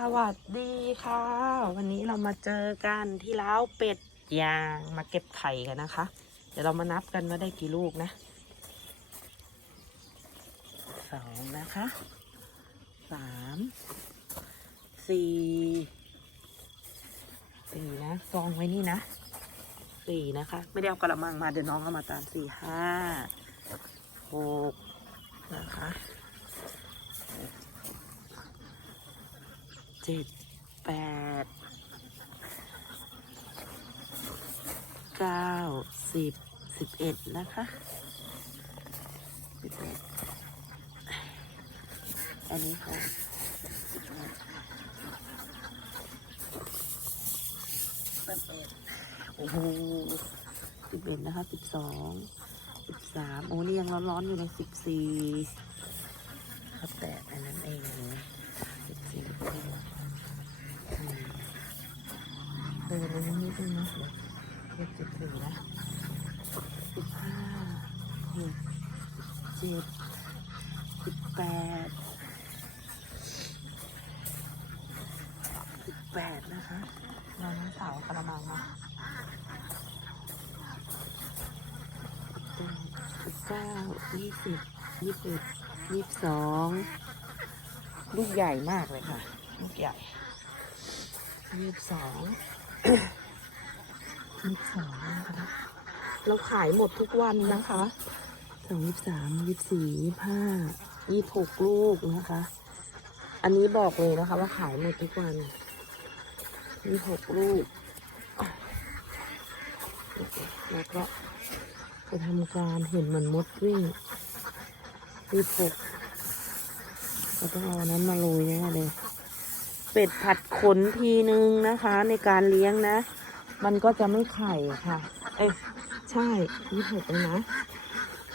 สวัสดีค่ะ วันนี้เรามาเจอกันที่ล้าวเป็ดยางมาเก็บไข่กันนะคะ เดี๋ยวเรามานับกันว่าได้กี่ลูกนะสองนะคะสามสี่สี่นะกองไว้นี่นะสี่นะคะ ไม่ได้เอากระมังมาเดี๋ยวน้องเอามาตามสี่ห้าหกนะคะ เจ็ดแปดเก้าสิบสิบเอ็ดนะคะสิบเอ็ดอันนี้ค่ะสิบเอ็ดโอ้โหสิบเอ็ดนะคะสิบสองสิบสามโอ้นี่ยังร้อนๆอยู่เลยสิบสี่ครับแต่อันนั้นเองสิบสี่ เออตรงนี้นิดนึงนะเดี๋ยวเจ็ดสี่นะสิบห้าหกเจ็ดสิบแปดสิบแปดนะคะเราน้ำสาวกระมังมาสิบเก้ายี่สิบยี่สิบยี่สิบสองลูกใหญ่มากเลยค่ะ ลูกใหญ่ ยี่สิบสองยี่สิบสองนะคะเราขายหมดทุกวันนะคะสองยี่สิบสามยี่สิบสี่ยี่สิบห้ายี่สิบหกลูกนะคะ อันนี้บอกเลยนะคะว่าขายหมดทุกวันยี่สิบหกลูก แล้วก็ไปทำการเห็นเหมือนมดวิ่งยี่สิบหกเราต้องเอาอันนั้นมาโรยแน่เลย เป็ดผัดขนทีนึงนะคะ ในการเลี้ยงนะ มันก็จะไม่ไข่ค่ะ เอ้ยใช่ยี่หกเลยนะ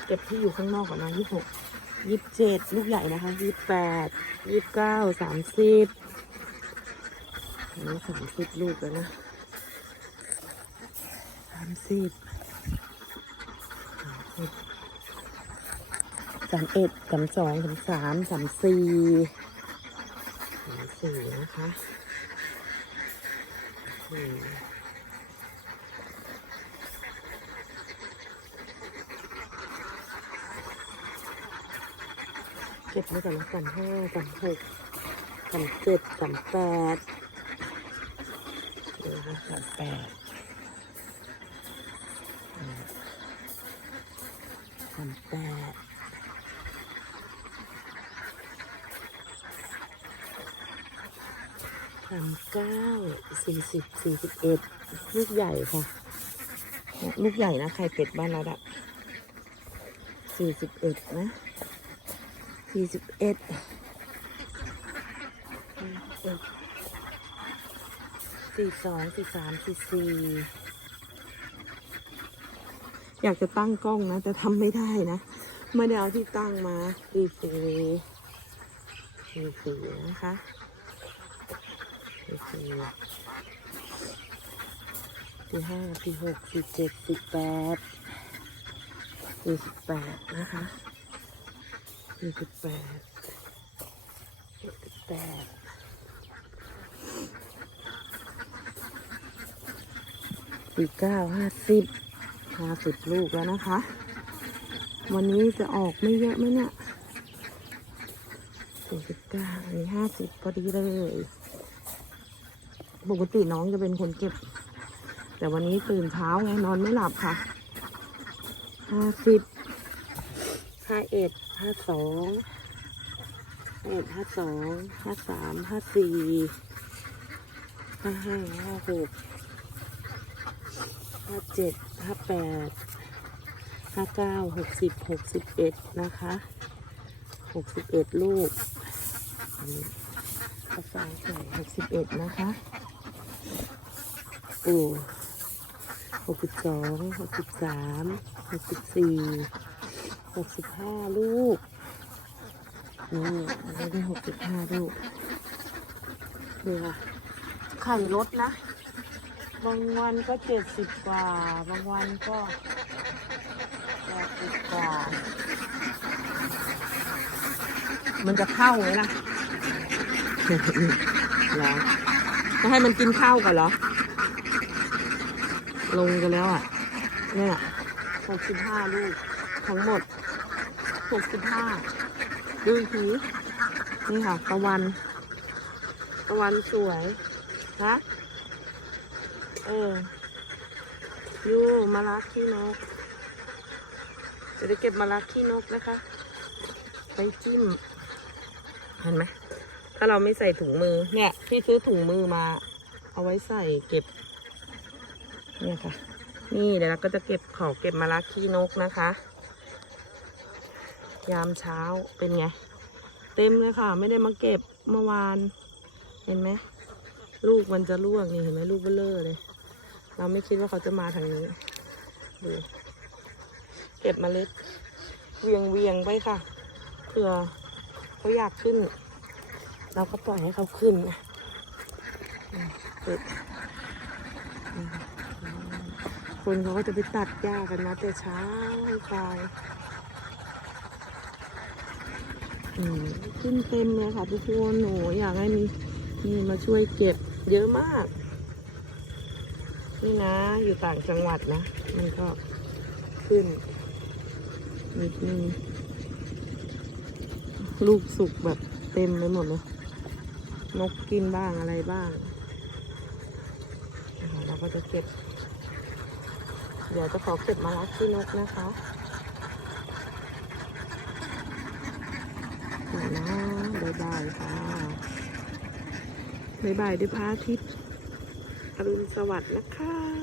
เก็บที่อยู่ข้างนอกก่อนนะยี่หกยี่เจ็ดลูกใหญ่นะคะยี่แปดยี่เก้าสามสิบอันนี้สามสิบลูกแล้วนะสามสิบสามสิบสามเอ็ดสามสองสามสามสามสี่ สี่นะคะสี่เก็บไว้ก่อนนะสามห้าสามหกสามเจ็ดสามแปดนี่นะคะสามแปดอืมสามแปด สามเก้าสี่สิบสี่สิบเอ็ดลูกใหญ่ค่ะ ลูกใหญ่นะไข่เป็ดบ้านเราอะสี่สิบเอ็ดนะสี่สิบเอ็ดสี่สองสี่สามสี่สี่อยากจะตั้งกล้องนะ แต่ทำไม่ได้นะไม่ได้เอาที่ตั้งมาสี่สี่สี่สี่นะคะ สี่สี่ห้าสี่หกสี่เจ็ดสี่แปดสี่สิบแปดนะคะสี่สิบแปดสี่สิบแปดสี่เก้าห้าสิบห้าสิบลูกแล้วนะคะ วันนี้จะออกไม่เยอะไหมเนี่ยสี่สิบเก้าอันนี้ห้าสิบพอดีเลย ปกติน้องจะเป็นคนเก็บ แต่วันนี้ตื่นเช้าไงนอนไม่หลับค่ะห้าสิบห้าเอ็ดห้าสองเอ็ดห้าสองห้าสามห้าสี่ห้าห้าห้าหกห้าเจ็ดห้าแปดห้าเก้าหกสิบหกสิบเอ็ดนะคะหกสิบเอ็ดลูกกระสายใส่หกสิบเอ็ดนะคะ โอ้หกสิบสองหกสิบสามหกสิบสี่หกสิบห้าลูกนี่อันนี้ได้หกสิบห้าลูกนี่ค่ะไข่ลดนะ บางวันก็เจ็ดสิบกว่า บางวันก็แปดสิบกว่า มันจะเข้าไหมล่ะ เหรอจะให้มันกินข้าวก่อนเหรอ ลงกันแล้วอะเนี่ยหกสิบห้าลูก ทั้งหมดหกสิบห้าดูอีกทีนี่ค่ะตะวันตะวันสวยฮะเออยูมาลักขี้นกจะได้เก็บมาลักขี้นกนะคะ ไปจิ้ม เห็นไหมถ้าเราไม่ใส่ถุงมือเนี่ย พี่ซื้อถุงมือมา เอาไว้ใส่เก็บ เนี่ยค่ะ นี่เดี๋ยวเราก็จะเก็บของเก็บมาลักขี้นกนะคะ ยามเช้าเป็นไง เต็มเลยค่ะ ไม่ได้มาเก็บเมื่อวาน เห็นไหมลูกมันจะร่วงนี่เห็นไหมลูกเบลเลอร์เลย เราไม่คิดว่าเขาจะมาทางนี้ดูเก็บเมล็ดเวียงเวียงไปค่ะเผื่อเขาอยากขึ้น เราก็ปล่อยให้เขาขึ้นนะอืมปึ๊บ คนเขาก็จะไปตัดหญ้ากันนะแต่เช้าให้ควายขึ้นเต็มเลยค่ะทุกคนหนูอยากให้มีนี่มาช่วยเก็บเยอะมาก นี่นะ อยู่ต่างจังหวัดนะ มันก็ขึ้นนิดนึงลูกสุกแบบเต็มไปหมดเลยนกกินบ้างอะไรบ้าง เราก็จะเก็บ เดี๋ยวจะขอเก็บมาลักที่นกนะคะเดี๋ยนะบายบายค่ะบายบายด้วยพระอาทิตย์อรุณสวัสดิ์นะคะ